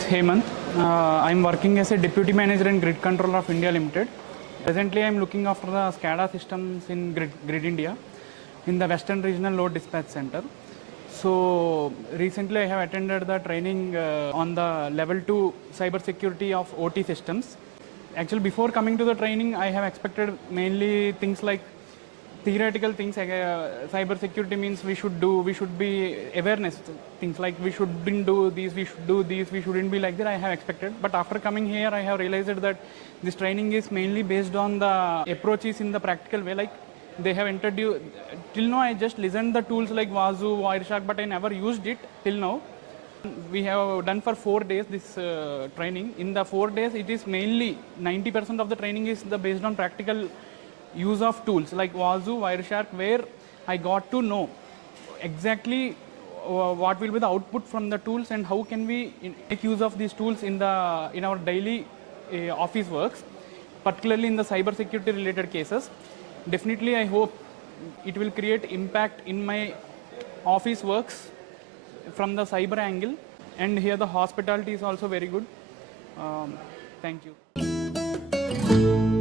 is Hemanth. I am working as a Deputy Manager and Grid Controller of India Limited. Presently, I am looking after the SCADA systems in Grid India in the Western Regional Load Dispatch Center. So, recently I have attended the training on the level 2 cybersecurity of OT systems. Actually, before coming to the training, I have expected mainly things like theoretical things. Cyber security means we should be awareness things like we shouldn't do these, we should do these, we shouldn't be like that. I have expected, but after coming here, I have realized that this training is mainly based on the approaches in the practical way. Like they have introduced till now, I just listened the tools like Wazuh, Wireshark, but I never used it till now. We have done for 4 days this training. In the 4 days, it is mainly 90% of the training is based on practical use of tools like Wazuh, Wireshark, where I got to know exactly what will be the output from the tools and how can we make use of these tools in our daily office works, particularly in the cyber security related cases. Definitely, I hope it will create impact in my office works from the cyber angle, and here the hospitality is also very good. Thank you.